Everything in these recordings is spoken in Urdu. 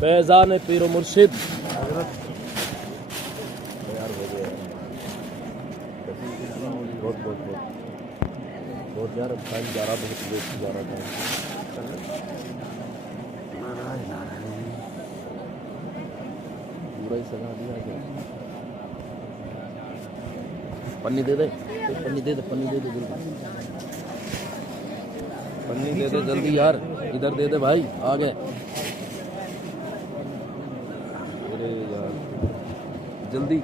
فیضان پیر و مرشد بہت یار ٹائم جا رہا، بہت ویسٹ جا رہا ٹائم. پورا ہی سجا دیا کیا؟ پنی دے دے، پنی دے دے، پنی دے دے جلدی، پنی دے دے جلدی یار، ادھر دے دے بھائی، آ گئے. ارے یار جلدی.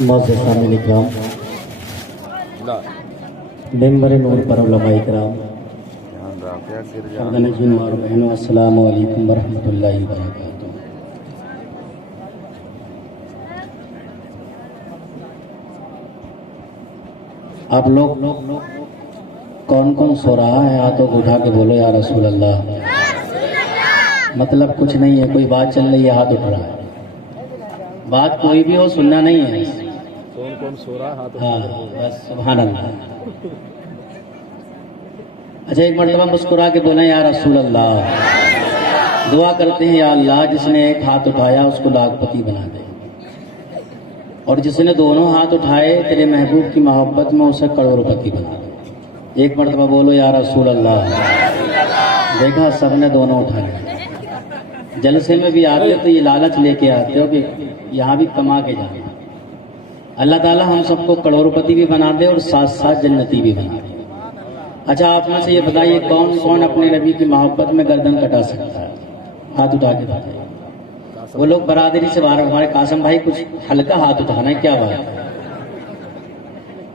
معزز سامعین اکرام، ممبر نور پر علماء اکرام، خواندگان اور بہنوں، السلام علیکم ورحمۃ اللہ وبرکاتہ. آپ لوگ کون کون سو رہا ہے؟ ہاتھوں کو اٹھا کے بولو یا رسول اللہ. مطلب کچھ نہیں ہے، کوئی بات چل رہی ہے ہاتھ اٹھ رہا ہے. بات کوئی بھی ہو، سننا نہیں ہے. کون کون سو رہا؟ ہاں بس، سبحان اللہ. اچھا ایک مرتبہ مسکرا کے بولیں یا رسول اللہ. دعا کرتے ہیں یا اللہ جس نے ایک ہاتھ اٹھایا اس کو لاکھ پتی بنا دے، اور جس نے دونوں ہاتھ اٹھائے تیرے محبوب کی محبت میں اسے کروڑ پتی بنا دے. ایک مرتبہ بولو یا رسول اللہ. دیکھا سب نے دونوں اٹھائے. جلسے میں بھی آتے تو یہ لالچ لے کے آتے ہو کہ یہاں بھی کما کے جانا. اللہ تعالیٰ ہم سب کو کروڑپتی بھی بنا دے اور ساتھ ساتھ جنتی بھی بنا دے. اچھا آپ میں سے یہ بتائیے کون کون اپنے نبی کی محبت میں گردن کٹا سکتا ہے؟ ہاتھ اٹھا کے بتائیے. وہ لوگ برادری سے باہر، ہمارے قاسم بھائی کچھ ہلکا ہاتھ اٹھانا ہے، کیا بات ہے؟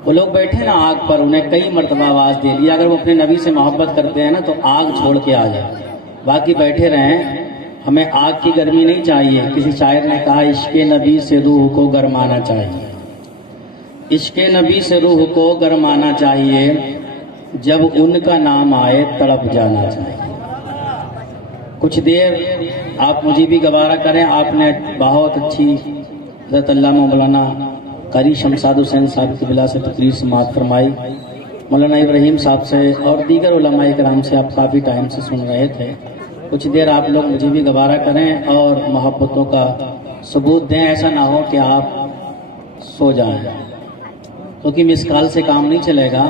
وہ لوگ بیٹھے نا آگ پر، انہیں کئی مرتبہ آواز دے دیا اگر وہ اپنے نبی سے محبت کرتے ہیں نا تو آگ چھوڑ کے آ جائے، باقی بیٹھے رہیں. ہمیں آگ کی گرمی نہیں چاہیے. کسی شاعر نے کہا عشق نبی سے روح کو گرمانا چاہیے، عشق نبی سے روح کو گرمانا چاہیے، جب ان کا نام آئے تڑپ جانا چاہیے. کچھ دیر آپ مجھے بھی گوارا کریں. آپ نے بہت اچھی حضرت علامہ مولانا قاری شمشاد حسین صاحب کی بلا سے تقریر سماعت فرمائی. مولانا ابراہیم صاحب سے اور دیگر علماء کرام سے آپ کافی ٹائم سے سن رہے تھے. کچھ دیر آپ لوگ مجھے بھی گوارا کریں اور محبتوں کا ثبوت دیں. ایسا نہ ہو کہ آپ سو جائیں، کیونکہ مس کال سے کام نہیں چلے گا،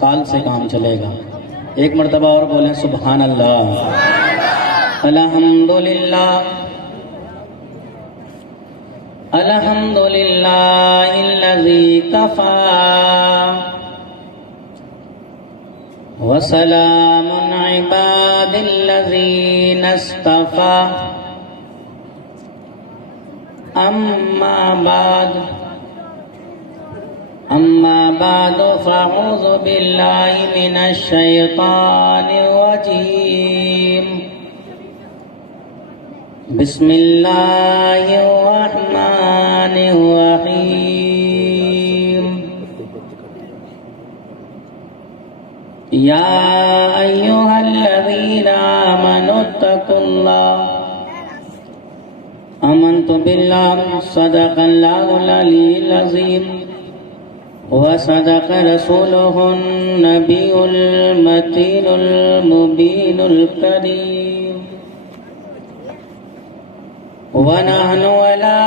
کال سے کام چلے گا. ایک مرتبہ اور بولیں سبحان اللہ. الحمدللہ الحمدللہ الذی کفا وسلام عباد الذین اصطفى. اما بعد فاعوذ باللہ من الشیطان الرجیم. بسم اللہ الرحمن الرحیم. یا ایہا الذین آمنوا اتقوا اللہ. آمنت باللہ صدق اللہ العلی العظیم وصدق رسوله النبی المتین المبین الکریم. ونحن على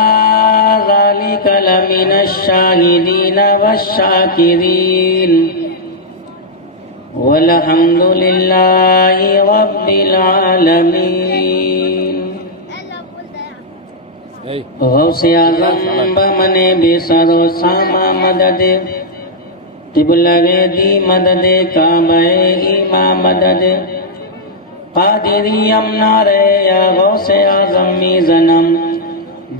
ذلك لمن الشاهدين والشاكرين والحمد لله رب العالمين. غوث اعظم بمن بسر و ساما مدد قبلہ دی مدد کعبہ ایماں مدد قادری امنا رے یا غوث اعظم میزنم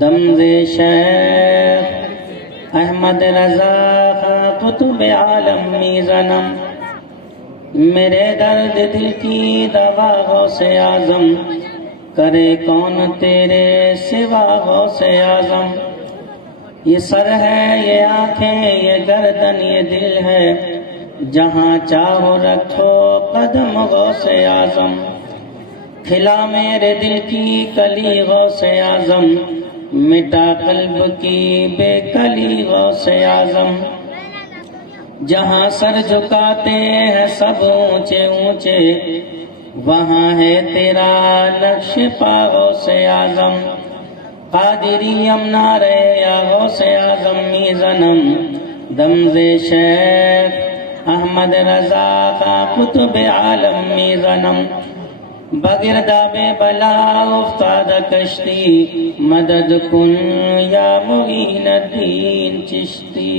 دمز شیخ احمد رضا خان قطب عالم میزنم. میرے درد دل کی دوا غوث اعظم کرے کون تیرے سوا غوث اعظم. یہ سر ہے، یہ آنکھیں، یہ گردن، یہ دل ہے، جہاں چاہو رکھو قدم غوث اعظم. کھلا میرے دل کی کلی غوث اعظم، مٹا قلب کی بے کلی غوث اعظم. جہاں سر جھکاتے ہیں سب اونچے اونچے، وہاں ہے تیرا نقش پا غوث اعظم۔ قادری امنارے یا غوث اعظم میزنم، دمز شیخ احمد رضا کا قطب عالم میزنم۔ بگرداب بلا افتاد کشتی، مدد کن یا معین الدین چشتی۔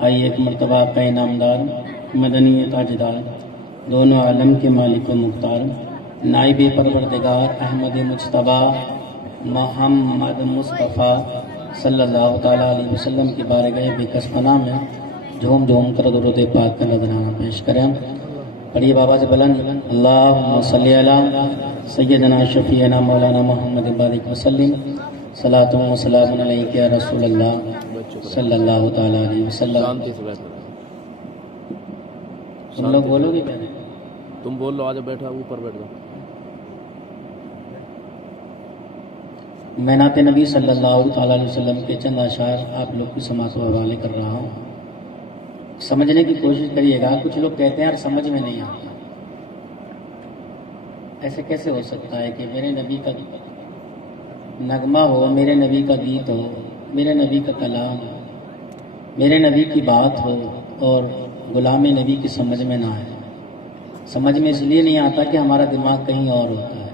آئیے ایک مرتبہ آپ کا انعامدار مدنی تاجدار دونوں عالم کے مالک و مختار نائب پروردگار احمد مجتبیٰ محمد مصطفیٰ صلی اللہ تعالیٰ علیہ وسلم کی بارگاہ بے کس پناہ میں جھوم جھوم کر درود پاک کا نذرانہ پیش کریں۔ پڑھیے بابا سے بلند، اللہم صلی علی سیدنا شفیعنا مولانا محمد بارک وسلم، صلاۃ و سلام علیک یا رسول اللہ صلی اللہ تعالیٰ علیہ وسلم۔ شانتی سے بیٹھو، تم لوگ بولو گے کیا نہیں؟ تم بول لو، آج بیٹھا اوپر بیٹھ جاؤ۔ میں نعت نبی صلی اللہ تعالیٰ علیہ وسلم کے چند اشعار آپ لوگ کی سماعت و حوالے کر رہا ہوں، سمجھنے کی کوشش کریے گا۔ کچھ لوگ کہتے ہیں یار سمجھ میں نہیں آتا، ایسے کیسے ہو سکتا ہے کہ میرے نبی کا نغمہ ہو، میرے نبی کا گیت ہو، میرے نبی کا کلام ہو، میرے نبی کی بات ہو اور غلام نبی کی سمجھ میں نہ آئے۔ سمجھ میں اس لیے نہیں آتا کہ ہمارا دماغ کہیں اور ہوتا ہے،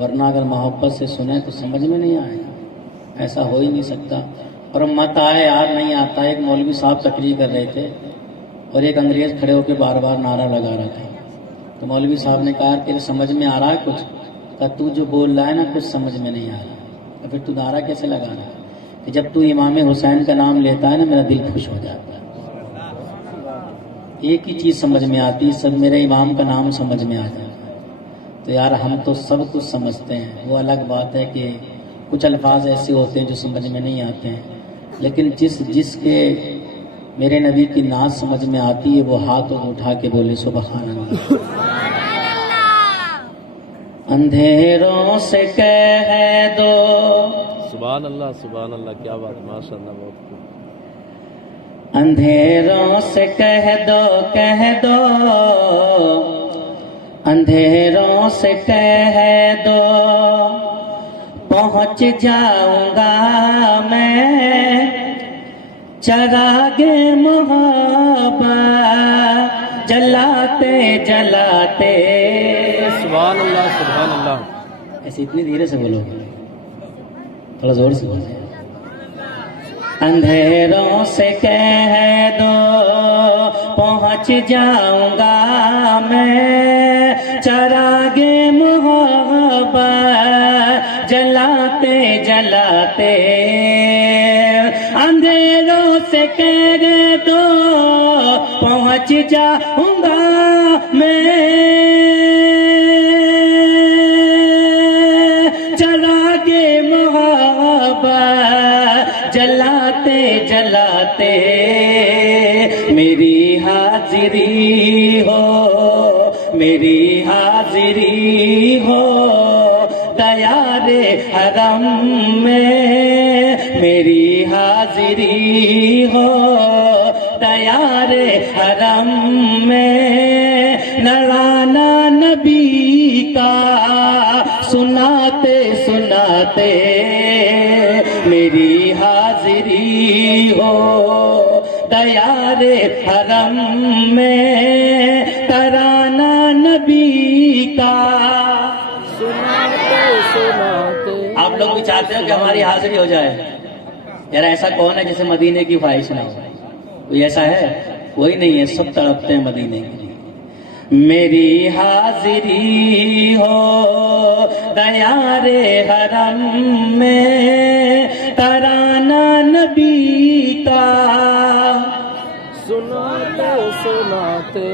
ورنہ اگر محبت سے سنیں تو سمجھ میں نہیں آئے گا، ایسا ہو ہی نہیں سکتا۔ اور مت آئے یار نہیں آتا۔ ایک مولوی صاحب تقریر کر رہے تھے اور ایک انگریز کھڑے ہو کے بار بار نعرہ لگا رہا تھا، تو مولوی صاحب نے کہا کہ سمجھ میں آ رہا ہے کچھ؟ کہ تو جو بول رہا ہے نا کچھ سمجھ میں نہیں آ رہا، تو پھر تو نعرہ کیسے لگا رہا ہے؟ کہ جب تو امام حسین کا نام لیتا ہے نا میرا دل خوش ہو جاتا ہے۔ ایک ہی چیز سمجھ میں آتی، سب میرے امام کا نام سمجھ میں آ جاتا ہے۔ تو یار ہم تو سب کچھ سمجھتے ہیں، وہ الگ بات ہے کہ کچھ الفاظ ایسے ہوتے ہیں جو سمجھ میں نہیں آتے ہیں، لیکن جس کے میرے نبی کی نعت سمجھ میں آتی ہے وہ ہاتھ اٹھا کے بولے سبحان اللہ۔ اندھیروں سے کہہ دو، سبحان اللہ، سبحان اللہ، کیا بات، ماشاء اللہ، بہت خوب۔ اندھیروں سے کہہ دو، کہہ دو، اندھیروں سے کہہ دو، پہنچ جاؤں گا میں چراغ محبت جلاتے جلاتے۔ سبحان اللہ، سبحان اللہ۔ ایسے اتنی دھیرے سے بولو، تھوڑا زور سے بولو۔ اندھیروں سے کہہ دو، پہنچ جاؤں گا میں چراغ محبت جلاتے جلاتے۔ اندھیروں سے کہہ دو، پہنچ جاؤں گا میں چراغ محبت جلاتے جلاتے۔ میری حاضری ہو، میری حاضری ہو دیار حرم میں، میری حاضری ہو دیار حرم میں، نرانا نبی کا سناتے سناتے۔ میری حاضری ہو دیار حرم میں، ترانہ نبی کا سناتے سناتے۔ آپ لوگ بھی چاہتے ہو کہ ہماری حاضری ہو جائے؟ یار ایسا کون ہے جسے مدینے کی خواہش نہ ہو؟ کوئی ایسا ہے؟ کوئی نہیں ہے، سب تڑپتے ہیں مدینے کے لیے۔ میری حاضری ہو دیار حرم میں، ترانہ نبی کا سناتے سناتے۔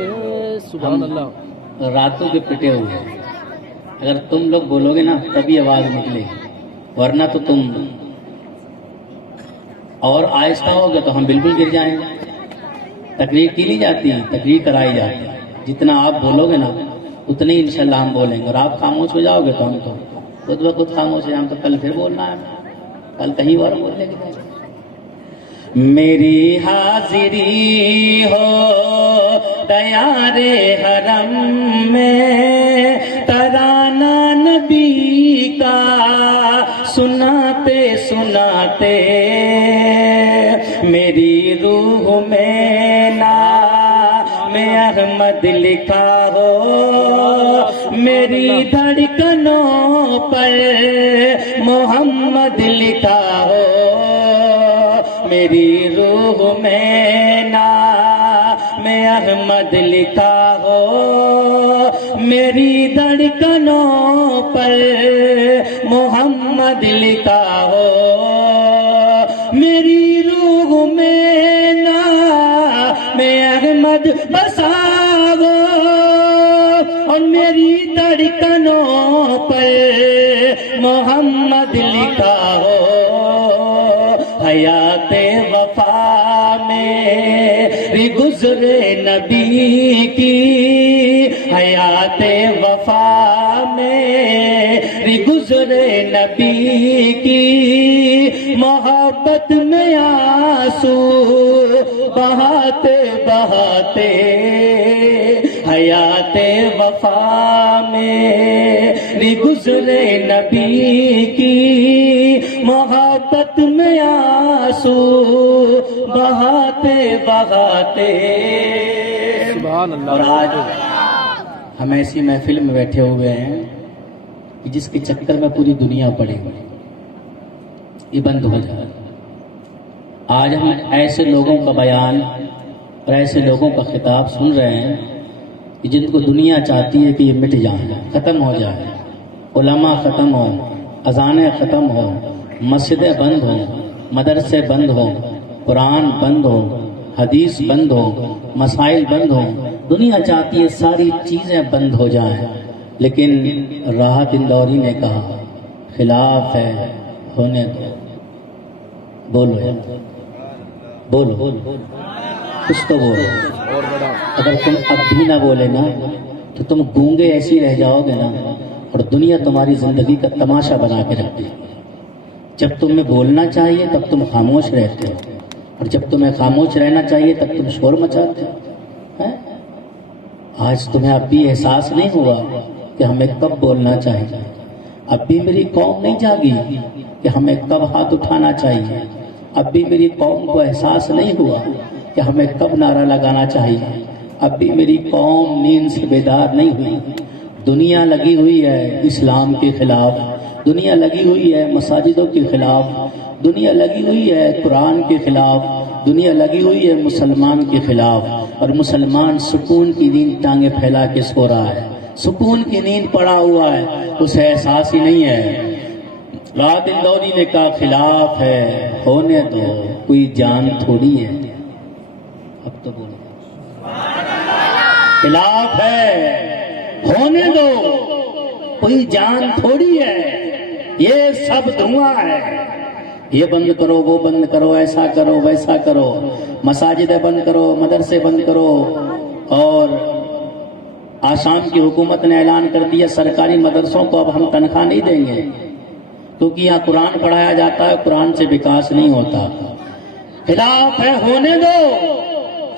سبحان اللہ۔ راتوں کے پٹے ہوئے ہیں، اگر تم لوگ بولو گے نا تبھی آواز نکلے، ورنہ تو تم اور آہستہ ہوگے تو ہم بالکل گر جائیں گے۔ تقریر کی نہیں جاتی، تقریر کرائی جاتی ہے۔ جتنا آپ بولو گے نا اتنے ہی انشاءاللہ ہم بولیں گے، اور آپ خاموش ہو جاؤ گے تو ہم تو خود بخود خاموش ہو جائیں، ہم تو کل پھر بولنا ہے، کل کہیں اور بولنے کے۔ میری حاضری ہو تیار حرم میں، ترانہ نبی کا سناتے سناتے میری روح میں نام احمد لکھا ہو، میری دھڑکنوں پر محمد لکھا ہو، میری روح میں نام احمد لکھا ہو، میری دھڑکنوں پر محمد لکھا ہو، میری روح میں نام احمد بسا ہو، اور میری دھڑکنوں پر محمد لکھا ہو، حیات وفا میری گزرے نبی کی، حیات وفا میری گزرے نبی کی، محبت میں آنسو بہاتے بہاتے، حیات وفا میری گزرے نبی کی، محبت میں آنسو بہاتے بہاتے۔ سبحان اللہ۔ اور آج ہم ایسی محفل میں بیٹھے ہوئے ہیں کہ جس کے چکر میں پوری دنیا پڑی ہوئی، یہ بند ہو جائے۔ آج ہم ایسے لوگوں کا بیان اور ایسے لوگوں کا خطاب سن رہے ہیں کہ جن کو دنیا چاہتی ہے کہ یہ مٹ جائے، ختم ہو جائے، علماء ختم ہوں، اذانیں ختم ہوں، مسجدیں بند ہوں، مدرسے بند ہوں، قرآن بند ہو، حدیث بند ہو، مسائل بند ہوں، دنیا چاہتی ہے ساری چیزیں بند ہو جائیں، لیکن راحت اندوری نے کہا خلاف ہے، ہونے دو۔ بولو یار، بولو، کچھ تو بولو۔ اور بڑا اگر تم اب بھی نہ بولے نا تو تم گونگے ایسے ہی رہ جاؤ گے نا، اور دنیا تمہاری زندگی کا تماشا بنا کے رکھتی ہے۔ جب تمہیں بولنا چاہیے تب تم خاموش رہتے ہو، اور جب تمہیں خاموش رہنا چاہیے تب تم شور مچاتے ہو۔ آج تمہیں اب بھی احساس نہیں ہوا کہ ہمیں کب بولنا چاہیے؟ اب بھی میری قوم نہیں جاگی کہ ہمیں کب ہاتھ اٹھانا چاہیے؟ اب بھی میری قوم کو احساس نہیں ہوا کہ ہمیں کب نعرہ لگانا چاہیے؟ اب بھی میری قوم نیند سے بیدار نہیں ہوئی۔ دنیا لگی ہوئی ہے اسلام کے خلاف، دنیا لگی ہوئی ہے مساجدوں کے خلاف، دنیا لگی ہوئی ہے قرآن کے خلاف، دنیا لگی ہوئی ہے مسلمان کے خلاف، اور مسلمان سکون کی نیند ٹانگیں پھیلا کے سو رہا ہے، سکون کی نیند پڑا ہوا ہے، اسے احساس ہی نہیں ہے۔ راحت اندوری نے کہا خلاف ہے، ہونے دو، کوئی جان تھوڑی ہے۔ اب تو بولو، خلاف ہے، ہونے دو، کوئی جان تھوڑی ہے، یہ سب دھواں ہے، یہ بند کرو، وہ بند کرو، ایسا کرو، ویسا کرو، مساجدیں بند کرو، مدرسے بند کرو۔ اور آسام کی حکومت نے اعلان کر دیا سرکاری مدرسوں کو اب ہم تنخواہ نہیں دیں گے، کیونکہ یہاں قرآن پڑھایا جاتا ہے، قرآن سے وکاس نہیں ہوتا۔ خلاف ہے، ہونے دو،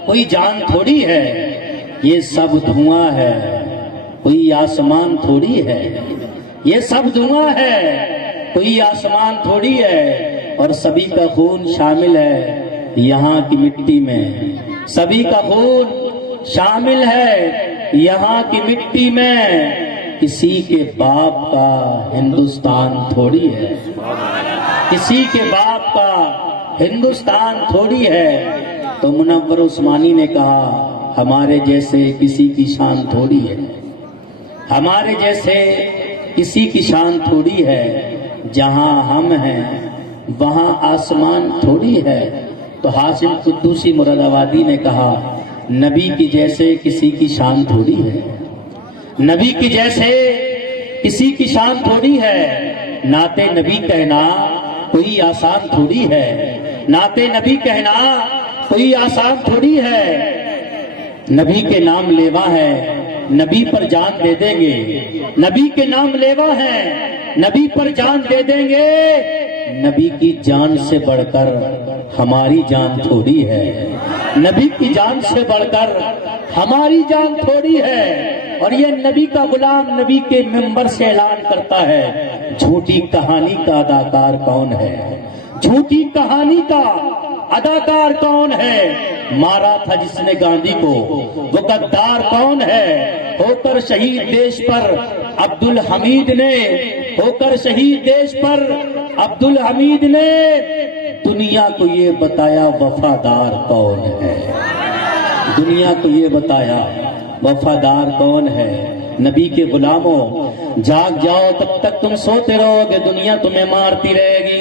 کوئی جان تھوڑی ہے، یہ سب دھواں ہے، کوئی آسمان تھوڑی ہے، یہ سب دھواں ہے، کوئی آسمان تھوڑی ہے، اور سبھی کا خون شامل ہے یہاں کی مٹی میں، سبھی کا خون شامل ہے یہاں کی مٹی میں، کسی کے باپ کا ہندوستان تھوڑی ہے، کسی کے باپ کا ہندوستان تھوڑی ہے۔ تو منور عثمانی نے کہا ہمارے جیسے کسی کی شان تھوڑی ہے، ہمارے جیسے کسی کی شان تھوڑی ہے، جہاں ہم ہیں وہاں آسمان تھوڑی ہے۔ تو حاشم قدوسی مراد آبادی نے کہا نبی کی جیسے کسی کی شان تھوڑی ہے، نبی کی جیسے کسی کی شان تھوڑی ہے، نعت نبی کہنا کوئی آسان تھوڑی ہے، نعت نبی کہنا کوئی آسان تھوڑی ہے۔ نبی کے نام لیوا ہے، نبی پر جان دے دیں گے، نبی کے نام لیوا ہے، نبی پر جان دے دیں گے، نبی کی جان سے بڑھ کر ہماری جان تھوڑی ہے، نبی کی جان سے بڑھ کر ہماری جان تھوڑی ہے۔ اور یہ نبی کا غلام نبی کے منبر سے اعلان کرتا ہے، جھوٹی کہانی کا اداکار کون ہے، جھوٹی کہانی کا اداکار کون ہے، مارا تھا جس نے گاندھی کو وہ غدار کون ہے، ہو کر شہید دیش پر عبد الحمید نے، ہو کر شہید دیش پر عبد الحمید نے دنیا کو یہ بتایا وفادار کون ہے، دنیا کو یہ بتایا وفادار کون ہے۔ نبی کے غلاموں جاگ جاؤ، تب تک تم سوتے رہو گے، دنیا تمہیں مارتی رہے گی۔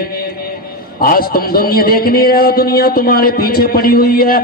آج تم دنیا دیکھ نہیں رہے ہو، دنیا تمہارے پیچھے پڑی ہوئی ہے،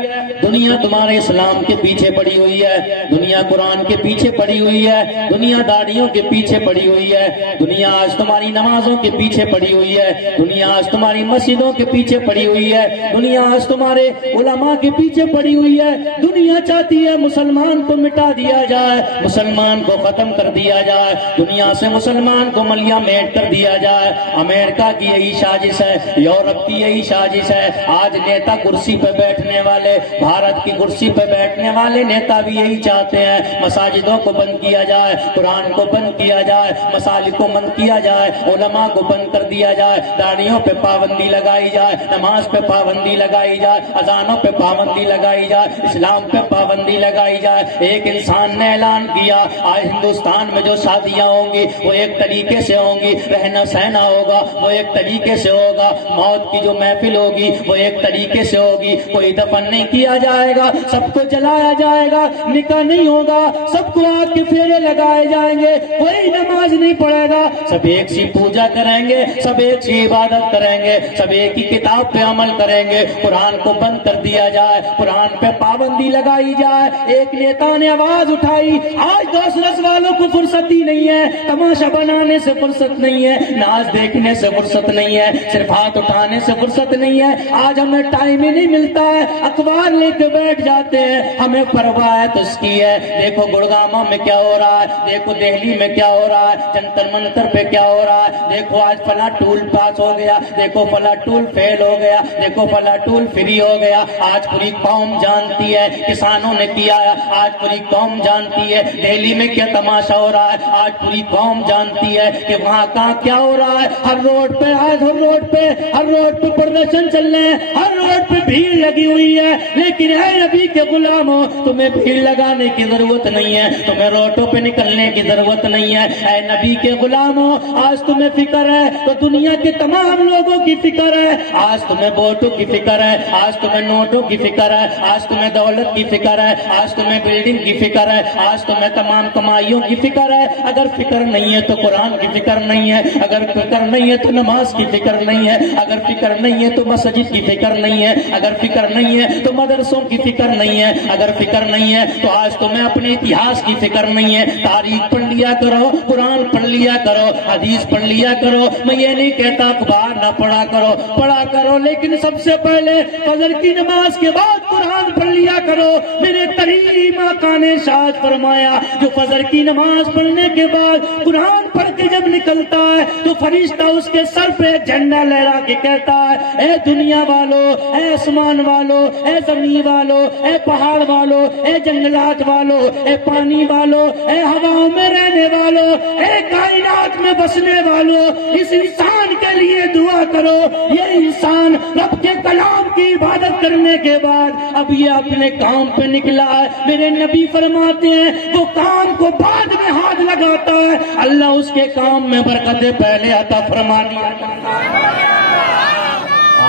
دنیا تمہارے اسلام کے پیچھے پڑی ہوئی ہے، دنیا قرآن کے پیچھے پڑی ہوئی ہے، دنیا داڑھیوں کے پیچھے پڑی ہوئی ہے، دنیا آج تمہاری نمازوں کے پیچھے پڑی ہوئی ہے، دنیا آج تمہاری مسجدوں کے پیچھے پڑی ہوئی ہے، دنیا آج تمہارے علماء کے پیچھے پڑی ہوئی ہے۔ دنیا چاہتی ہے مسلمان کو مٹا دیا جائے، مسلمان کو ختم کر دیا جائے، دنیا سے مسلمان کو ملیا میٹ کر دیا جائے۔ امریکہ کی یہی سازش ہے، یورپ کی یہی سازش ہے۔ آج نیتا کرسی پہ بیٹھنے والے، بھارت کی کرسی پہ بیٹھنے والے نیتا بھی یہی چاہتے ہیں، مساجدوں کو بند کیا جائے، قرآن کو بند کیا جائے، مساجد کو بند کیا جائے، علماء کو بند کر دیا جائے، داڑھیوں پہ پابندی لگائی جائے، نماز پہ پابندی لگائی جائے، اذانوں پہ پابندی لگائی جائے، اسلام پہ پابندی لگائی جائے۔ ایک انسان نے اعلان کیا، آج ہندوستان میں جو شادیاں ہوں گی وہ ایک طریقے سے ہوں گی، رہنا سہنا ہوگا وہ ایک طریقے سے ہوگا، موت کی جو محفل ہوگی وہ ایک طریقے سے ہوگی، کوئی دفن نہیں کیا جائے گا، سب کو جلایا جائے گا، نکاح نہیں ہوگا، سب کو آگ کے پھیرے لگائے جائیں گے، کوئی نماز نہیں پڑھے گا، سب ایک سی پوجا کریں گے، سب ایک سی عبادت کریں گے، سب ایک ہی کتاب پہ عمل کریں گے۔ قرآن کو بند کر دیا جائے، قرآن پہ پابندی لگائی جائے۔ ایک نیتا نے آواز اٹھائی، آج دوسرس والوں کو فرصت ہی نہیں ہے، تماشا بنانے سے فرصت نہیں ہے، ناز دیکھنے سے فرصت نہیں ہے، صرف ہاتھ اٹھانے سے فرصت نہیں ہے، آج ہمیں ٹائم ہی نہیں ملتا ہے، اخبار لے کے بیٹھ جاتے ہیں، ہمیں پرواہ ہے تو اس کی ہے۔ دیکھو گڑگاما میں کیا ہو رہا ہے، دیکھو دہلی میں کیا ہو رہا ہے، جنتر منتر پہ کیا ہو رہا ہے، دیکھو آج فلاں ٹول پاس ہو گیا، دیکھو فلاں ٹول فیل ہو گیا، دیکھو فلاں ٹول فری ہو گیا۔ آج پوری قوم جانتی ہے کسانوں نے کیا ہے، آج پوری قوم جانتی ہے دہلی میں کیا تماشا ہو رہا ہے، آج پوری قوم جانتی ہے کہ وہاں کہاں کیا ہو رہا ہے۔ ہر روڈ پہ آج ہر روڈ پہ پردرشن چل رہے ہیں، ہر روڈ پہ بھیڑ لگی ہوئی ہے، لیکن اے نبی کے غلاموں تمہیں بھیڑ لگانے کی ضرورت نہیں ہے، تمہیں روڈوں پہ نکلنے کی ضرورت نہیں ہے۔ اے نبی کے غلاموں آج تمہیں فکر ہے تو دنیا کے تمام لوگوں کی فکر ہے، آج تمہیں ووٹوں کی فکر ہے، آج تمہیں نوٹوں کی فکر ہے، آج تمہیں دولت کی فکر ہے، آج تمہیں بلڈنگ کی فکر ہے، آج تمہیں تمام کمائیوں کی فکر ہے۔ اگر فکر نہیں ہے تو قرآن کی فکر نہیں ہے، اگر فکر نہیں ہے تو نماز کی فکر نہیں ہے، اگر فکر نہیں ہے تو مسجد کی فکر نہیں ہے، اگر فکر نہیں ہے تو مدرسوں کی فکر نہیں ہے، اگر فکر نہیں ہے تو آج تمہیں اپنے اتہاس کی فکر نہیں ہے۔ تاریخ پڑھ لیا کرو، قرآن پڑھ لیا کرو، حدیث پڑھ لیا کرو، میں یہ نہیں کہتا اخبار نہ پڑھا کرو، پڑھا کرو، لیکن سب سے پہلے فجر کی نماز کے بعد قرآن پڑھ لیا کرو۔ میرے کریم آقا نے ارشاد فرمایا جو فجر کی نماز پڑھنے کے بعد قرآن پڑھ کے جب نکلتا ہے تو فرشتہ اس کے سر پہ جھنڈا لہرا کے کہتا ہے اے دنیا والو، اے آسمان والو، اے زمین والو، اے پہاڑ والو، اے جنگلات والو، اے پانی والو، اے ہواؤں میں رہنے والو، اے کائنات میں بسنے والو، اس انسان کے لیے دعا کرو۔ یہ انسان رب کے کلام کی عبادت کرنے کے بعد اب یہ اپنے کام پہ نکلا ہے، میرے نبی فرماتے ہیں وہ کام کو بعد میں ہاتھ لگاتا ہے، اللہ اس کے کام میں برکتیں پہلے عطا فرما دیا۔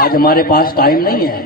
آج ہمارے پاس ٹائم نہیں ہے،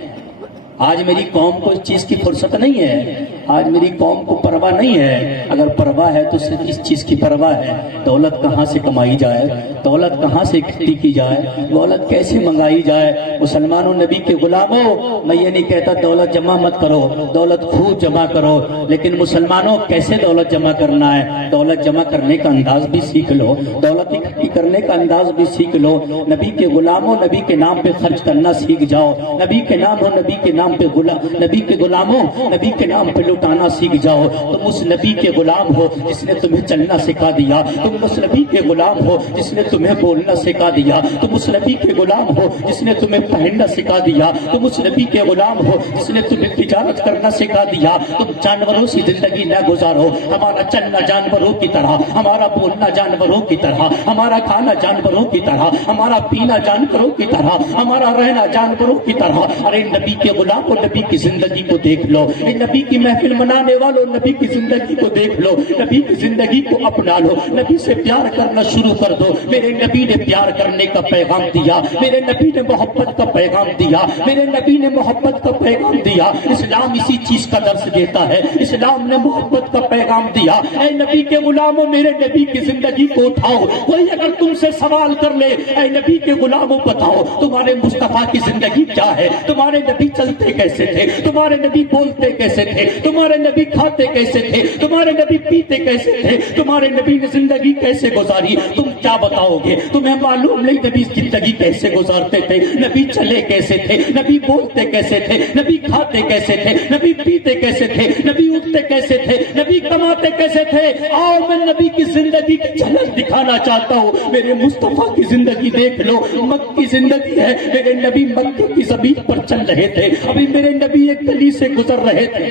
آج میری قوم کو اس چیز کی فرصت نہیں ہے، آج میری قوم کو پرواہ نہیں ہے۔ اگر پرواہ ہے تو صرف اس چیز کی پرواہ ہے دولت کہاں سے کمائی جائے، دولت کہاں سے اکٹھی کی جائے، دولت کیسے منگائی جائے۔ مسلمانوں نبی کے غلاموں میں یہ نہیں کہتا دولت جمع مت کرو، دولت خوب جمع کرو، لیکن مسلمانوں کیسے دولت جمع کرنا ہے، دولت جمع کرنے کا انداز بھی سیکھ لو، دولت اکٹھی کرنے کا انداز بھی سیکھ لو۔ نبی کے غلاموں نبی کے نام پہ خرچ کرنا سیکھ جاؤ، نبی کے نام ہو، نبی کے نام نام پہ نبی کے غلاموں نبی کے نام پہ لٹانا سیکھ جاؤ. تم اس نبی کے غلام ہو جس نے تمہیں چلنا سکھا دیا. تم اس نبی کے غلام ہو جس نے تمہیں بولنا سکھا دیا. تم اس نبی کے غلام ہو جس نے تمہیں پہننا سکھا دیا. تم اس نبی کے غلام ہو جس نے تمہیں تجارت کرنا سکھا دیا. تم جانوروں سی زندگی نہ گزارو. ہمارا چلنا جانوروں کی طرح, ہمارا بولنا جانوروں کی طرح, ہمارا کھانا جانوروں کی طرح, ہمارا پینا جانوروں کی طرح, ہمارا رہنا جانوروں کی طرح. ارے نبی کے غلام اور نبی کی زندگی کو دیکھ لو. نبی کی محفل منانے والوں نبی کی زندگی کو دیکھ لو. نبی کی زندگی کو اپنا لو. نبی سے پیار کرنا شروع کر دو. میرے نبی نے پیار کرنے کا پیغام دیا. میرے نبی نے محبت کا پیغام دیا. میرے نبی نے محبت کا پیغام دیا. اسلام اسی چیز کا درس دیتا ہے. اسلام نے محبت کا پیغام دیا. اے نبی کے غلاموں میرے نبی کی زندگی کو اٹھاؤ. کوئی اگر تم سے سوال کر لے اے نبی کے غلاموں بتاؤ تمہارے مصطفیٰ کی زندگی کیا ہے, تمہارے نبی چلتے کیسے تھے, تمہارے نبی بولتے کیسے تھے, تمہارے نبی کھاتے کیسے تھے, تمہارے نبی پیتے کیسے تھے, تمہارے نبی نے زندگی کیسے گزاری, تم کیا بتاؤ گے؟ تمہیں معلوم نہیں نبی زندگی کیسے گزارتے تھے, نبی چلے کیسے تھے, نبی بولتے کیسے تھے, نبی کھاتے کیسے تھے, نبی پیتے کیسے تھے, نبی اٹھتے کیسے تھے, نبی کماتے کیسے تھے. آؤ میں نبی کی زندگی کی جھلک دکھانا چاہتا ہوں. میرے مصطفیٰ کی زندگی دیکھ لو. مکہ کی زندگی ہے. میرے نبی مکہ کی زمین پر چل رہے تھے. ابھی میرے نبی ایک گلی سے گزر رہے تھے.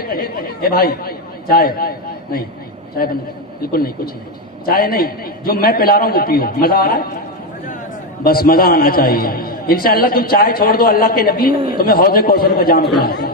اے بھائی چائے نہیں, چائے بند, بالکل نہیں, کچھ نہیں, چائے نہیں, جو میں پلا رہا ہوں وہ پیو. مزہ آ رہا ہے؟ بس مزہ آنا چاہیے. انشاءاللہ تم چائے چھوڑ دو, اللہ کے نبی تمہیں حوض کوثر کا جام پلائے.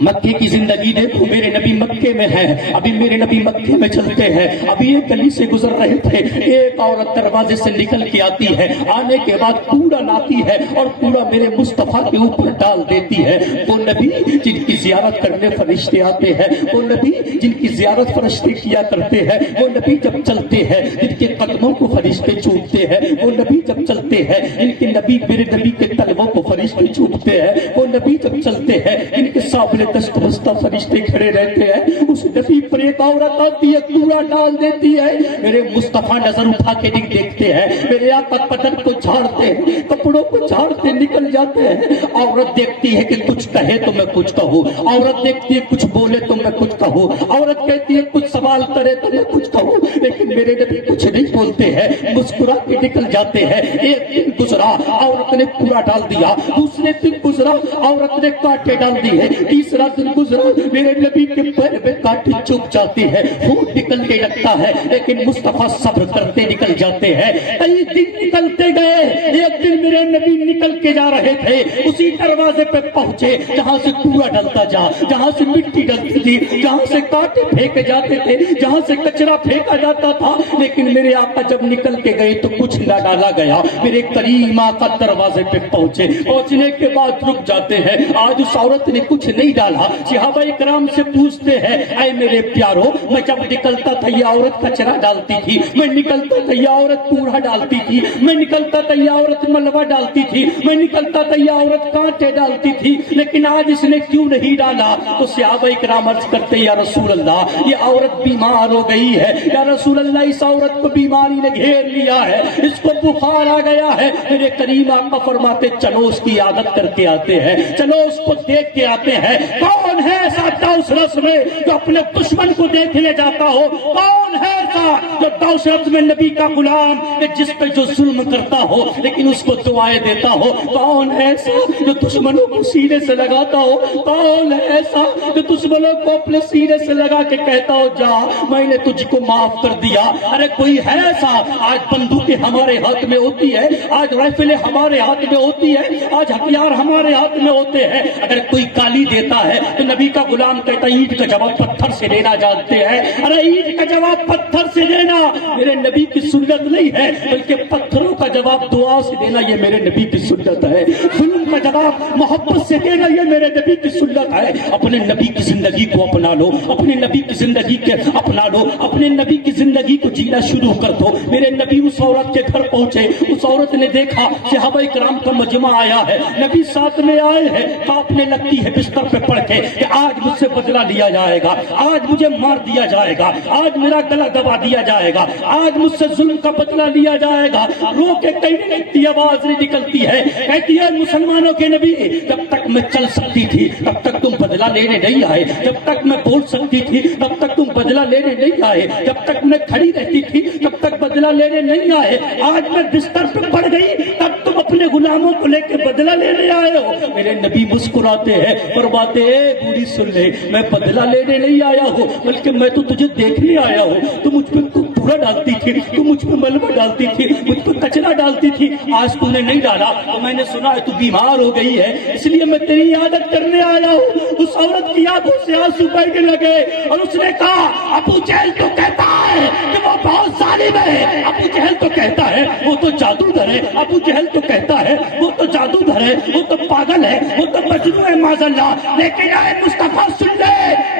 مکے کی زندگی دیکھو. میرے نبی مکے میں ہیں. ابھی میرے نبی مکے میں چلتے ہیں. ابھی ایک گلی سے گزر رہے تھے. ایک عورت دروازے سے نکل کے آتی ہے. آنے کے بعد کوڑا لاتی ہے اور کوڑا میرے مصطفیٰ کے اوپر ڈال دیتی ہے. وہ نبی جن کی زیارت کرنے فرشتے آتے ہیں, وہ نبی جن کی زیارت فرشتے کیا کرتے ہیں, وہ نبی جب چلتے ہیں جن کے قدموں کو فرشتے چومتے ہیں, وہ نبی جب چلتے ہیں جن کے نبی میرے نبی کے طلبوں کو فرشتے چومتے ہیں, وہ نبی جب چلتے ہیں جن کے سامنے دست بستہ فرشتے کھڑے رہتے ہیں. اس نبی پر ایک عورت آتی ہے, کوڑا ڈال دیتی ہے. میرے مصطفیٰ نظر اٹھا کے دیکھتے ہیں. میرے آقا بدن کو جھاڑتے ہیں, کپڑوں کو جھاڑتے نکل جاتے ہیں. عورت دیکھتی ہے کہ کچھ کہے تو میں کچھ کہوں, عورت دیکھتی ہے کچھ بولے تو میں کچھ کہوں, عورت کہتی ہے کچھ سوال کرے تو میں کچھ کہوں. لیکن میرے نبی کچھ نہیں بولتے ہیں, مسکرا کے نکل جاتے ہیں. ایک دن گزرا, عورت نے کوڑا ڈال دیا. دوسرے دن گزرا, عورت نے کانٹے ڈال دیے. تیسرا دن گزرا, میرے نبی کے پیر میں کانٹے چپ جاتے ہیں, خون نکلنے لگتا ہے. لیکن مصطفیٰ صبر کرتے نکل جاتے ہیں. کئی دن نکلتے گئے. ایک دن میرے نبی نکل کے جا رہے تھے, اسی دروازے پہ پہنچے جہاں سے کوڑا ڈلتا جا, جہاں سے مٹی ڈلتی تھی, جہاں سے کانٹے پھینکے جاتے تھے, جہاں سے کچرا پھینکا جاتا تھا. لیکن میرے آقا جب نکل کے گئے تو کچھ نہ ڈالا گیا. میرے کریم آقا دروازے پہ پہنچے. پہنچنے کے بعد رک جاتے ہیں. آج اس عورت نے کچھ نہیں ڈالا. صحابہ کرام سے پوچھتے ہیں اے میرے پیارو, میں جب نکلتا تھا یہ عورت کچرا ڈالتی تھی, میں نکلتا تھا یہ عورت کوڑا ڈالتی تھی, میں نکلتا تھا یہ عورت ملوا ڈالتی تھی, میں نکلتا تھا یہ عورت کانٹے ڈالتی تھی, لیکن آج اس نے کیوں نہیں ڈالا؟ تو صحابہ کرام عرض کرتے یا رسول اللہ یہ عورت بیمار ہو گئی ہے. یا رسول اللہ اس عورت کو بیماری نے گھیر لیا ہے, اس کو بخار آ گیا ہے. میرے کریم آقا فرماتے چلو اس کی عادت کر کے آتے ہیں, چلو اس کو دیکھ کے آتے ہیں. کون ہے ایسا دوس رس میں جو اپنے دشمن کو دیکھنے جاتا ہو؟ کون ہے ایسا جو دوس رس میں نبی کا غلام کہ جس پہ جو ظلم کرتا ہو لیکن اس کو دعائیں دیتا ہو؟ کون ہے ایسا جو دشمنوں کو سینے سے لگاتا ہو؟ کون ہے ایسا جو دشمنوں کو اپنے سینے سے لگا کے کہتا ہو جا میں نے تجھ کو معاف کر دیا؟ ارے کوئی ہے ایسا؟ آج بندوقیں ہمارے ہاتھ میں ہوتی ہے, آج رائفلیں ہمارے ہاتھ میں ہوتی ہے, آج ہتھیار ہمارے ہاتھ میں ہوتے ہیں. اگر کوئی گالی دیتا ہے تو نبی کا غلام کہتا اینٹ کا جواب پتھر سے دینا جانتے ہیں. ارے اینٹ کا جواب پتھر سے دینا میرے نبی کی سنت نہیں ہے, بلکہ پتھروں کا جواب دعا سے دینا یہ میرے نبی کی سنت ہے. ظلم کا جواب محبت سے دینا یہ میرے نبی کی سنت ہے. اپنے نبی کی زندگی کو اپنا لو, اپنے نبی کی زندگی کے اپنا لو, اپنے نبی کی زندگی کو جینا شروع کر دو. میرے نبی اس عورت کے گھر پہنچے, اس عورت نے دیکھا صحابہ کرام کا مجمع آیا ہے, نبی ساتھ میں آئے ہیں. کانپنے لگتی ہے بستر پہ پڑھ کے کہ آج مجھ سے بدلہ لیا جائے گا، آج مجھے مار دیا جائے گا، آج میرا گلا دبا دیا جائے گا، آج مجھ سے ظلم کا بدلہ لیا جائے گا۔ رو کے کہیں اتنی آواز نہیں نکلتی ہے، کہتی ہے مسلمانوں کے نبی جب تک میں چل سکتی تھی تب تک تم بدلہ لینے نہیں آئے، جب تک میں بول سکتی تھی تب تک تم بدلہ لینے نہیں آئے، جب تک میں کھڑی رہتی تھی تب تک بدلہ لینے نہیں آئے، آج میں بستر پہ پڑ گئی تب تم اپنے غلاموں کو لے کے بدلہ لینے آئے ہو۔ میرے نبی مسکراتے ہیں، فرماتے ہیں بوڑھی سن لے، میں بدلہ لینے نہیں آیا ہوں بلکہ میں تو تجھے دیکھنے آیا ہوں۔ تو مجھ پہ کوڑا ڈالتی تھی، تو مجھ پہ ملبہ ڈالتی تھی، مجھ پہ کچرا ڈالتی تھی، آج تو نے نہیں ڈالا تو میں نے سنا ہے تو بیمار ہو گئی ہے، اس لیے میں تیری عادت کرنے آیا ہوں۔ اس عورت کی آنکھوں سے آنسو بہنے لگے اور اس نے کہا ابو جہل تو کہتا ہے کہ وہ بہت ظالم ہے، ابو جہل تو کہتا ہے وہ تو جادوگر ہے، ابو جہل تو کہتا ہے وہ تو جادوگر ہے، وہ تو پاگل ہے، وہ تو مجنون ہے معاذ اللہ۔ لیکن اے مصطفیٰ سن لے،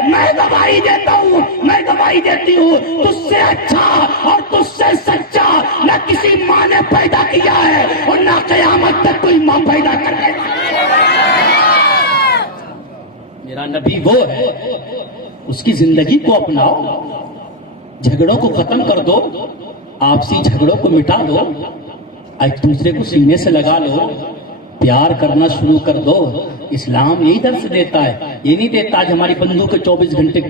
میں گواہی دیتا ہوں، میں گواہی دیتی ہوں، تجھ سے اچھا اور تجھ سے سچا نہ کسی ماں نے پیدا کیا ہے اور نہ قیامت تک کوئی ماں پیدا کرے گا۔ میرا نبی وہ ہے، اس کی زندگی کو اپناؤ، جھگڑوں کو ختم کر دو، آپسی جھگڑوں کو مٹا دو، ایک دوسرے کو سینے سے لگا لو، پیار کرنا شروع کر دو۔ اسلام یہی درس دیتا ہے، یہ نہیں دیتا آج ہماری بندوقیں 24 گھنٹے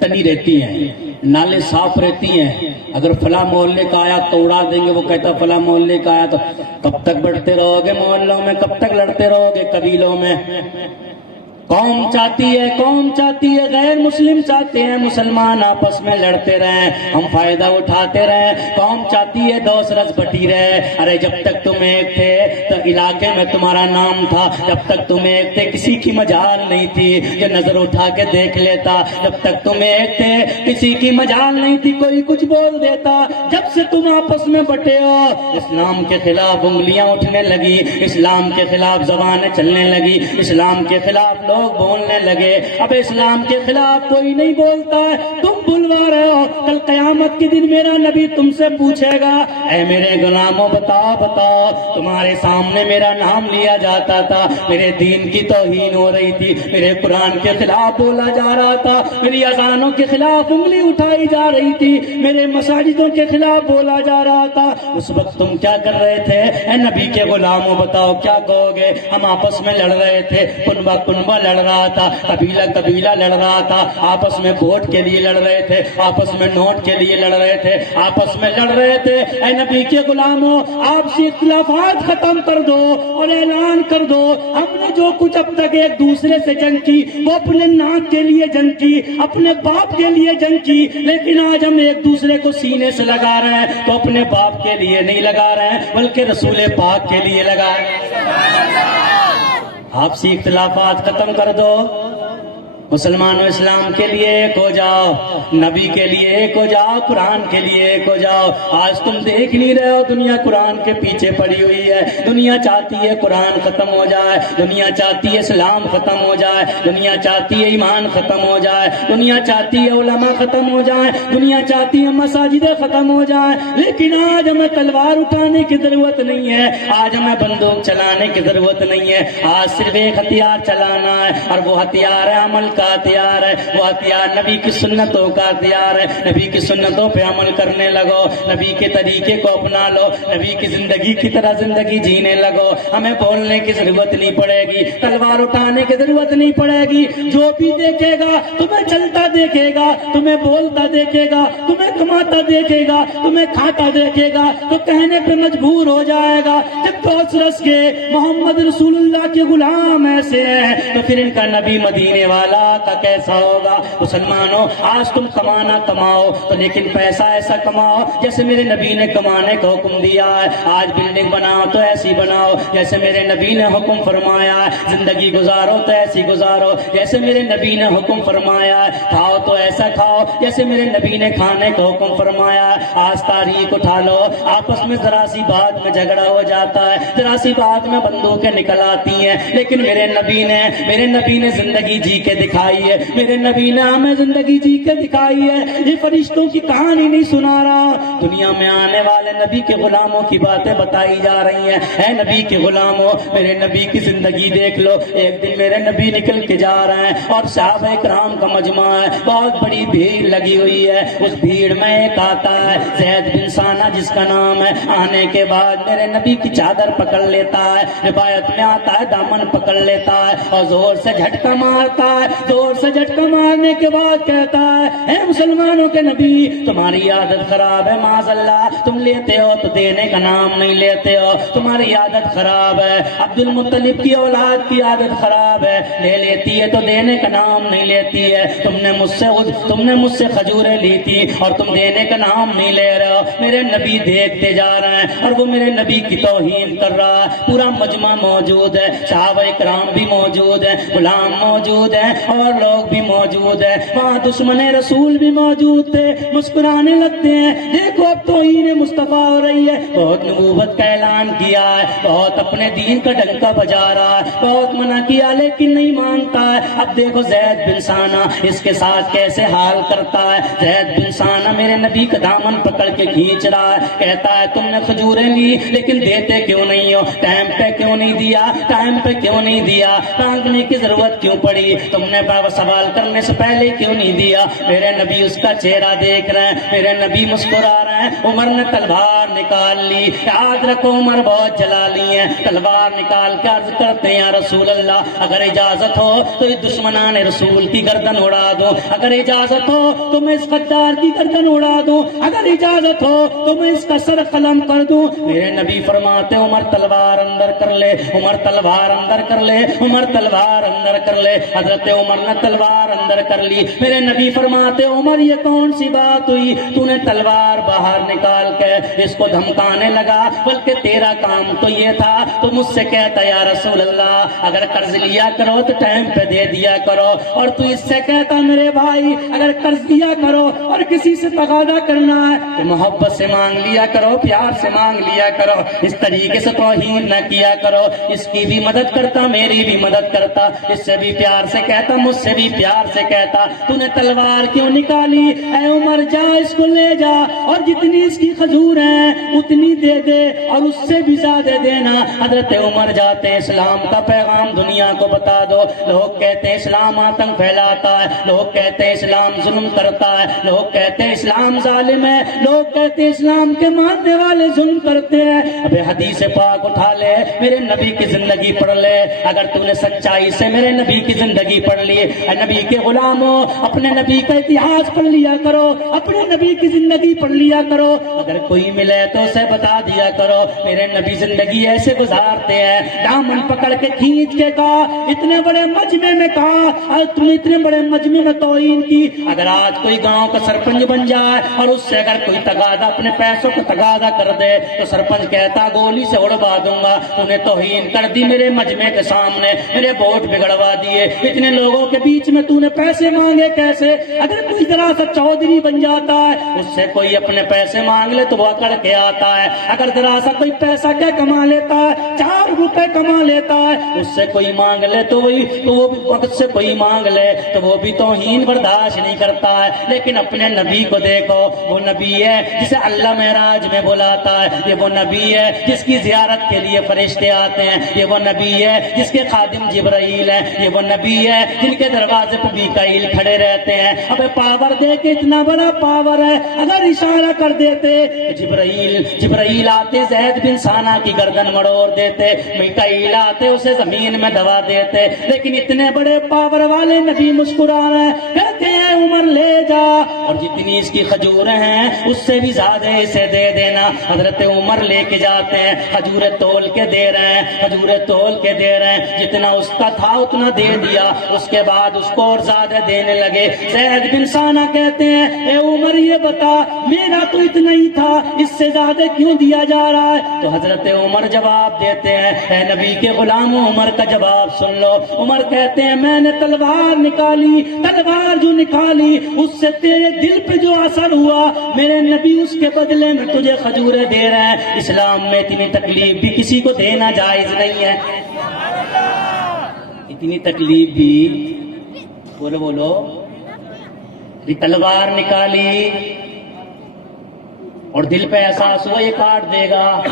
تنی رہتی ہیں، نالے صاف رہتی ہیں، اگر فلاں محلے کا آیا تو اڑا دیں گے، وہ کہتا فلاں محلے کا آیا تو کب تک بڑھتے رہو گے محلوں میں، کب تک لڑتے رہو گے قبیلوں میں۔ قوم چاہتی ہے غیر مسلم چاہتے ہیں مسلمان آپس میں لڑتے رہیں، ہم فائدہ اٹھاتے رہیں۔ قوم چاہتی ہے دوست رس بٹی رہے، ارے جب تک تم ایک تھے تو علاقے میں تمہارا نام تھا، جب تک تم ایک تھے کسی کی مجال نہیں تھی کہ نظر اٹھا کے دیکھ لیتا، جب تک تم ایک تھے کسی کی مجال نہیں تھی کوئی کچھ بول دیتا۔ جب سے تم آپس میں بٹے ہو اسلام کے خلاف انگلیاں اٹھنے لگی، اسلام کے خلاف زبانیں چلنے لگی، اسلام کے خلاف لوگ بولنے لگے۔ اب اسلام کے خلاف کوئی نہیں بولتا ہے، تم بلوا رہے ہو۔ کل قیامت کے دن میرا نبی تم سے پوچھے گا اے میرے غلاموں بتاؤ تمہارے سامنے میرا نام لیا جاتا تھا، میرے دین کی توہین ہو رہی تھی، میرے قرآن کے خلاف بولا جا رہا تھا، میری اذانوں کے خلاف انگلی اٹھائی جا رہی تھی، میرے مساجدوں کے خلاف بولا جا رہا تھا، اس وقت تم کیا کر رہے تھے؟ اے نبی کے غلاموں بتاؤ کیا کہو گے؟ ہم آپس میں لڑ رہے تھے، کنبہ لڑ رہا تھا، قبیلہ لڑ رہا تھا، آپس میں ووٹ کے لیے لڑ رہے تھے، آپس میں نوٹ کے لیے لڑ رہے تھے، آپس میں لڑ رہے تھے۔ اے نبی کے غلاموں آپسی اختلافات ختم کر دو اور اعلان کر دو ہم نے جو کچھ اب تک ایک دوسرے سے جنگ کی وہ اپنے ناک کے لیے جنگ کی، اپنے باپ کے لیے جنگ کی، لیکن آج ہم ایک دوسرے کو سینے سے لگا رہے ہیں تو اپنے باپ کے لیے نہیں لگا رہے ہیں بلکہ رسول پاک کے لیے لگا رہے ہیں۔ آپسی اختلافات ختم کر دو، مسلمانوں اسلام کے لیے ایک ہو جاؤ، نبی کے لیے ایک ہو جاؤ، قرآن کے لیے ایک ہو جاؤ۔ آج تم دیکھ نہیں رہے ہو دنیا قرآن کے پیچھے پڑی ہوئی ہے، دنیا چاہتی ہے قرآن ختم ہو جائے، دنیا چاہتی ہے اسلام ختم ہو جائے، دنیا چاہتی ہے ایمان ختم ہو جائے، دنیا چاہتی ہے علماء ختم ہو جائیں، دنیا چاہتی ہے مساجدیں ختم ہو جائیں، لیکن آج ہمیں تلوار اٹھانے کی ضرورت نہیں ہے، آج ہمیں بندوق چلانے کی ضرورت نہیں ہے، آج صرف ایک ہتھیار چلانا ہے اور وہ ہتھیار ہے عمل کا ہتھیار ہے، وہ ہتھیار نبی کی سنتوں کا ہتھیار ہے۔ نبی کی سنتوں پہ عمل کرنے لگو، نبی کے طریقے کو اپنا لو، نبی کی زندگی کی طرح زندگی جینے لگو۔ ہمیں بولنے کی ضرورت نہیں پڑے گی، تلوار اٹھانے کی ضرورت نہیں پڑے گی، جو بھی دیکھے گا تمہیں چلتا دیکھے گا، تمہیں بولتا دیکھے گا، تمہیں کماتا دیکھے گا، تمہیں کھاتا دیکھے گا تو کہنے پہ مجبور ہو جائے گا جب دوست رس کے محمد رسول اللہ کے غلام ایسے ہیں تو پھر ان کا نبی مدینے والا کا کیسا ہوگا؟ مسلمانوں آج تم کمانا کماؤ تو لیکن پیسہ ایسا کماؤ جیسے میرے نبی نے کمانے کا حکم دیا ہے۔ آج بلڈنگ بناؤ تو ایسی بناؤ جیسے میرے نبی نے حکم فرمایا ہے، زندگی گزارو تو ایسی گزارو جیسے میرے نبی نے حکم فرمایا ہے، کھاؤ تو ایسا کھاؤ جیسے میرے نبی نے کھانے کا حکم فرمایا آج تاریخ اٹھا لو. آپس میں ذرا سی بات میں جھگڑا ہو جاتا ہے, ذرا سی بات میں بندوقیں نکل آتی ہیں, لیکن میرے نبی نے زندگی جی کے دکھائی ہے. میرے نبی نے ہمیں زندگی جی کے دکھائی ہے. یہ فرشتوں کی کہانی نہیں سنا رہا, دنیا میں آنے والے نبی کے غلاموں کی باتیں بتائی جا رہی ہیں. اے نبی کے غلاموں, میرے نبی کی زندگی دیکھ لو. ایک دن میرے نبی نکل کے جا رہے ہیں اور صحابہ کرام کا مجمع ہے, بہت بڑی بھیڑ لگی ہوئی ہے. اس بھیڑ میں ایک آتا ہے زید بن ثانہ جس کا نام ہے. آنے کے بعد میرے نبی کی چادر پکڑ لیتا ہے, روایت میں آتا ہے دامن پکڑ لیتا ہے اور زور سے جھٹکا مارتا ہے. زور سے جھٹکا مارنے کے بعد کہتا ہے اے مسلمانوں کے نبی, تمہاری عادت خراب ہے, معاذ اللہ, تم لیتے ہو تو دینے کا نام نہیں لیتے ہو, تمہاری عادت خراب ہے. عبد المطلب کی اولاد کی عادت خراب ہے, لے لیتی ہے تو دینے کا نام نہیں لیتی ہے. تم نے مجھ سے کھجوریں لی تھی اور تم دینے کا نام نہیں لے رہے ہو. میرے نبی دیکھتے جا رہے ہیں اور وہ میرے نبی کی توہین کر رہا ہے. پورا مجمع موجود ہے, صحابہ کرام بھی موجود ہیں, غلام موجود ہیں اور لوگ بھی موجود ہیں. وہاں دشمن رسول بھی موجود تھے, مسکرانے لگتے ہیں. دیکھو اب توہین مصطفیٰ ہو رہی ہے, بہت نبوت کا اعلان کیا ہے, بہت اپنے دین کا ڈنکا بجا رہا ہے, بہت منع کیا لیکن نہیں مانتا ہے. اب دیکھو زید بن ثانہ اس کے ساتھ کیسے حال کرتا ہے. زید بن ثانہ میرے نبی کا دامن پکڑ کے کھینچ رہا ہے, کہتا ہے تم نے کھجوریں لی لیکن دیتے کیوں نہیں ہو, ٹائم پہ کیوں نہیں دیا, ٹائم پہ کیوں نہیں دیا, مانگنے کی ضرورت کیوں پڑی, تم نے سوال کرنے سے پہلے کیوں نہیں دیا. میرے نبی اس کا چہرہ دیکھ رہے ہیں, میرے نبی مسکرا رہے ہیں. عمر نے تلوار نکال لی, یاد رکھو عمر بہت جلالی ہیں, تلوار نکال کے عرض کرتے ہیں یا رسول اللہ اگر اجازت ہو تو اس دشمنان رسول کی گردن اڑا دو, اگر اجازت ہو تو میں اس غدار کی گردن اڑا دوں, اگر اجازت ہو تو میں اس کا سر قلم کر دوں. میرے نبی فرماتے عمر تلوار اندر کر لے, عمر تلوار اندر کر لے, عمر تلوار اندر کر لے. حضرت عمر نے تلوار اندر کر لی. میرے نبی فرماتے عمر یہ کون سی بات ہوئی, تو نے تلوار باہر نکال کے اس کو دھمکانے لگا, بلکہ تیرا کام تو یہ تھا تو مجھ سے کہتا یا رسول اللہ اگر قرض لیا کرو تو ٹائم پہ دے دیا کرو, اور تو اس سے کہتا میرے بھائی اگر قرض دیا کرو اور کسی سے تقاضا کرنا ہے تو محبت سے مانگ لیا کرو, پیار سے مانگ لیا کرو, اس طریقے سے توہین نہ کیا کرو. اس کی بھی مدد کرتا, میری بھی مدد کرتا, اس سے بھی پیار سے کہتا, مجھ سے بھی پیار سے کہتا. تو نے تلوار کیوں نکالی؟ اے عمر جا اس کو لے جا اور جتنی اس کی کھجور ہیں اتنی دے دے اور اس سے بھی زیادہ دینا. حضرت عمر جاتے ہیں, اسلام کا پیغام دنیا کو بتا دو. لوگ کہتے ہیں اسلام آتنک پھیلاتا ہے, لوگ کہتے ہیں اسلام ظلم کرتا ہے, لوگ کہتے ہیں اسلام ظالم ہے, لوگ کہتے ہیں اسلام کے ماننے والے ظلم کرتے ہیں. ابے حدیث پاک اٹھا لے, میرے نبی کی زندگی پڑھ لے. اگر تو نے سچائی سے میرے نبی کی زندگی پڑھ لی, نبی کے غلاموں اپنے نبی کا اتہاس پڑھ لیا کرو, اپنے نبی کی زندگی پڑھ لیا کرو. اگر کوئی ملے تو اسے بتا دیا کرو میرے نبی زندگی ایسے گزارتے ہیں. دامن پکڑ کے کھینچ کے کہا, اتنے بڑے مجمع میں کہا, تم نے اتنے بڑے مجمع میں توہین کی. اگر آج کوئی گاؤں کا سرپنچ بن جائے اور اس سے اگر کوئی تقاضا اپنے پیسوں کو تقاضا کر دے تو سرپنچ کہتا گولی سے اڑوا دوں گا, تو نے توہین کر دی میرے مجمع کے سامنے, میرے ووٹ بگڑوا دیے, اتنے لوگوں کے بیچ میں تو نے پیسے مانگے کیسے. اگر کوئی ذرا سا چودھری بن جاتا ہے اس سے کوئی اپنے پیسے مانگ لے تو وہ اکڑ کے آتا ہے. اگر ذرا سا کوئی پیسہ کیا کما لیتا ہے, 4 روپے کما لیتا ہے, اس سے کوئی مانگ لے تو وہ بھی وقت سے کوئی مانگ لے تو وہ بھی توہین برداشت نہیں کرتا ہے. لیکن اپنے نبی کو دیکھو, وہ نبی ہے جسے اللہ معراج میں بلاتا ہے, یہ وہ نبی ہے جس کی زیارت کے لیے فرشتے آتے ہیں, یہ وہ نبی ہے جس کے خادم جبرائیل ہیں, یہ وہ نبی ہے جن کے دروازے پہ میکائیل کھڑے رہتے ہیں. اب پاور دے کے اتنا بڑا پاور ہے, اگر اشارہ کر دیتے جبرائیل آتے زید بن ثانہ کی گردن مڑوڑ دیتے, میکائیل آتے اسے زمین میں دبا دیتے. لیکن اتنے بڑے پاور والے نبی مسکرا رہے ہیں, کہتے ہیں عمر لے جا اور جتنی اس کی کھجوریں ہیں اس سے بھی زیادہ اسے دے دینا. حضرت عمر لے کے جاتے ہیں, کھجوریں تول کے دے رہے ہیں, کھجوریں تول کے دے رہے ہیں, جتنا اس کا تھا اتنا دے دیا. اس کے بعد اس کو اور زیادہ دینے لگے. زید بن ثانہ کہتے ہیں اے عمر یہ بتا میرا تو اتنا ہی تھا, اس سے زیادہ کیوں دیا جا رہا ہے؟ تو حضرت عمر جواب دیتے ہیں, اے نبی کے غلاموں عمر کا جواب سن لو. عمر کہتے ہیں میں نے تلوار نکالی, تلوار جو نکالی نکالی، اس سے تیرے دل پہ جو اثر ہوا میرے نبی اس کے بدلے میں تجھے کھجوریں دے رہے ہیں۔ اسلام میں اتنی تکلیف بھی کسی کو دینا جائز نہیں ہے، اتنی تکلیف بھی، بولو بولو، تلوار نکالی اور دل پہ احساس ہوا یہ کاٹ دے گا،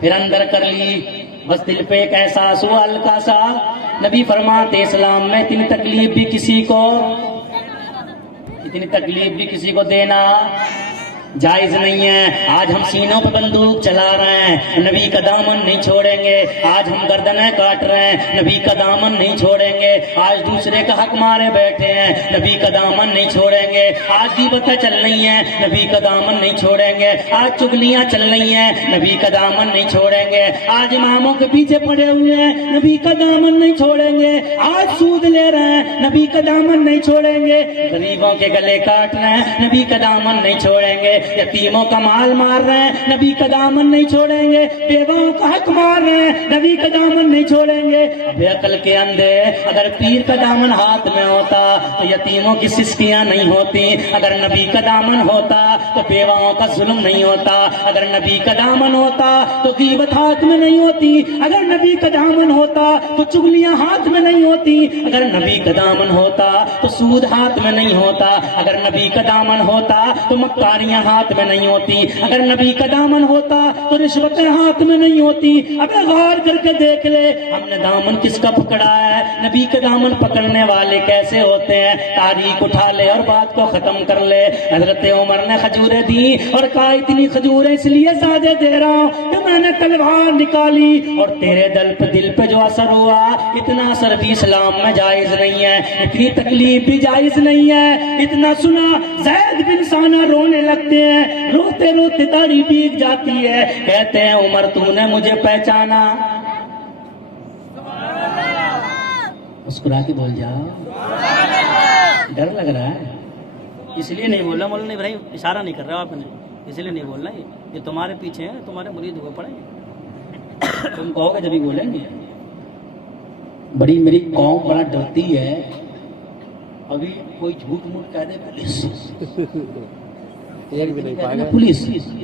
پھر اندر کر لی، بس دل پہ ایک احساس ہوا ہلکا سا، نبی فرماتے اسلام میں اتنی تکلیف بھی کسی کو دینا جائز نہیں ہے۔ آج ہم سینوں پہ بندوق چلا رہے ہیں، نبی کا دامن نہیں چھوڑیں گے۔ آج ہم گردنیں کاٹ رہے ہیں، نبی کا دامن نہیں چھوڑیں گے۔ آج دوسرے کا حق مارے بیٹھے ہیں، نبی کا دامن نہیں چھوڑیں گے۔ آج غیبتیں چل رہی ہیں، نبی کا دامن نہیں چھوڑیں گے۔ آج چغلیاں چل رہی ہیں، نبی کا دامن نہیں چھوڑیں گے۔ آج اماموں کے پیچھے پڑے ہوئے ہیں، نبی کا دامن نہیں چھوڑیں گے۔ آج سود لے رہے ہیں، نبی کا دامن نہیں چھوڑیں گے۔ غریبوں کے گلے کاٹ رہے ہیں، نبی کا دامن نہیں چھوڑیں گے۔ یتیموں کا مال مار رہے ہیں، نبی کا دامن نہیں چھوڑیں گے۔ بیواؤں کا حق مار رہے ہیں، نبی کا دامن نہیں چھوڑیں گے۔ بے عقل کے اندھے، اگر پیر کا دامن ہاتھ میں ہوتا تو یتیموں کی سسکیاں نہیں ہوتی، اگر نبی کا دامن ہوتا تو بیواؤں کا ظلم نہیں ہوتا، اگر نبی کا دامن ہوتا تو غیبت ہاتھ میں نہیں ہوتی، اگر نبی کا دامن ہوتا تو چغلیاں ہاتھ میں نہیں ہوتی، اگر نبی کا دامن ہوتا تو سود ہاتھ میں نہیں ہوتا، اگر نبی کا دامن ہوتا تو مکاریاں ہاتھ میں نہیں ہوتی، اگر نبی کا دامن ہوتا تو رشوتیں ہاتھ میں نہیں ہوتی۔ ابے غور کر کے دیکھ لے ہم نے دامن کس کا پکڑا ہے؟ نبی کا دامن پکڑنے والے کیسے ہوتے ہیں؟ تاریخ اٹھا لے اور بات کو ختم کر لے۔ حضرت عمر نے کھجوریں دی اور کہا اتنی کھجوریں اس لیے زیادہ دے رہا ہوں کہ میں نے تلوار نکالی اور تیرے دل پہ جو اثر ہوا اتنا اثر بھی اسلام میں جائز نہیں ہے، اتنی تکلیف بھی جائز نہیں ہے۔ اتنا سنا زید بن ثانہ رونے لگتے ہیں، روتے روتے داڑھی بھیگ جاتی ہے، کہتے ہیں عمر تو نے مجھے پہچانا؟ مسکرا کے بول جاؤ، ڈر لگ رہا ہے اس لیے نہیں بول رہا مولانا ابراہیم، اشارہ نہیں کر رہا آپ نے، اس لیے نہیں بول رہا، یہ تمہارے پیچھے ہیں، تمہارے مرید ہوئے پڑیں گے، تم کہو گے جبھی بولیں گے۔ بڑی میری قوم بڑا ڈرتی ہے، ابھی کوئی جھوٹ موٹ کہہ دے پولیس ایک بھی نہیں پائے گا، پولیس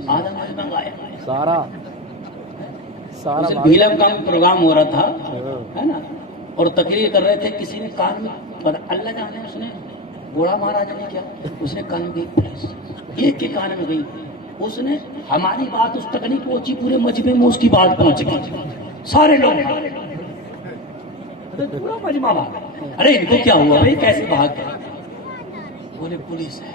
آدھا مجمع آیا، سارا بھیلم کا پروگرام ہو رہا تھا ہے نا، اور تقریر کر رہے تھے، کسی نے کان میں، پر اللہ جانے اس نے گوڑا مہاراج نے کیا، اس نے کان میں گئی پولیس، ایک کے کان میں گئی، اس نے ہماری بات اس تک نہیں پہنچی، پورے مجمع میں اس کی بات پہنچ گئی، سارے لوگ پورا مجمع بھاگ، ارے ان کو کیا ہوا بھائی، کیسے بھاگ گئے؟ بولے پولیس ہے۔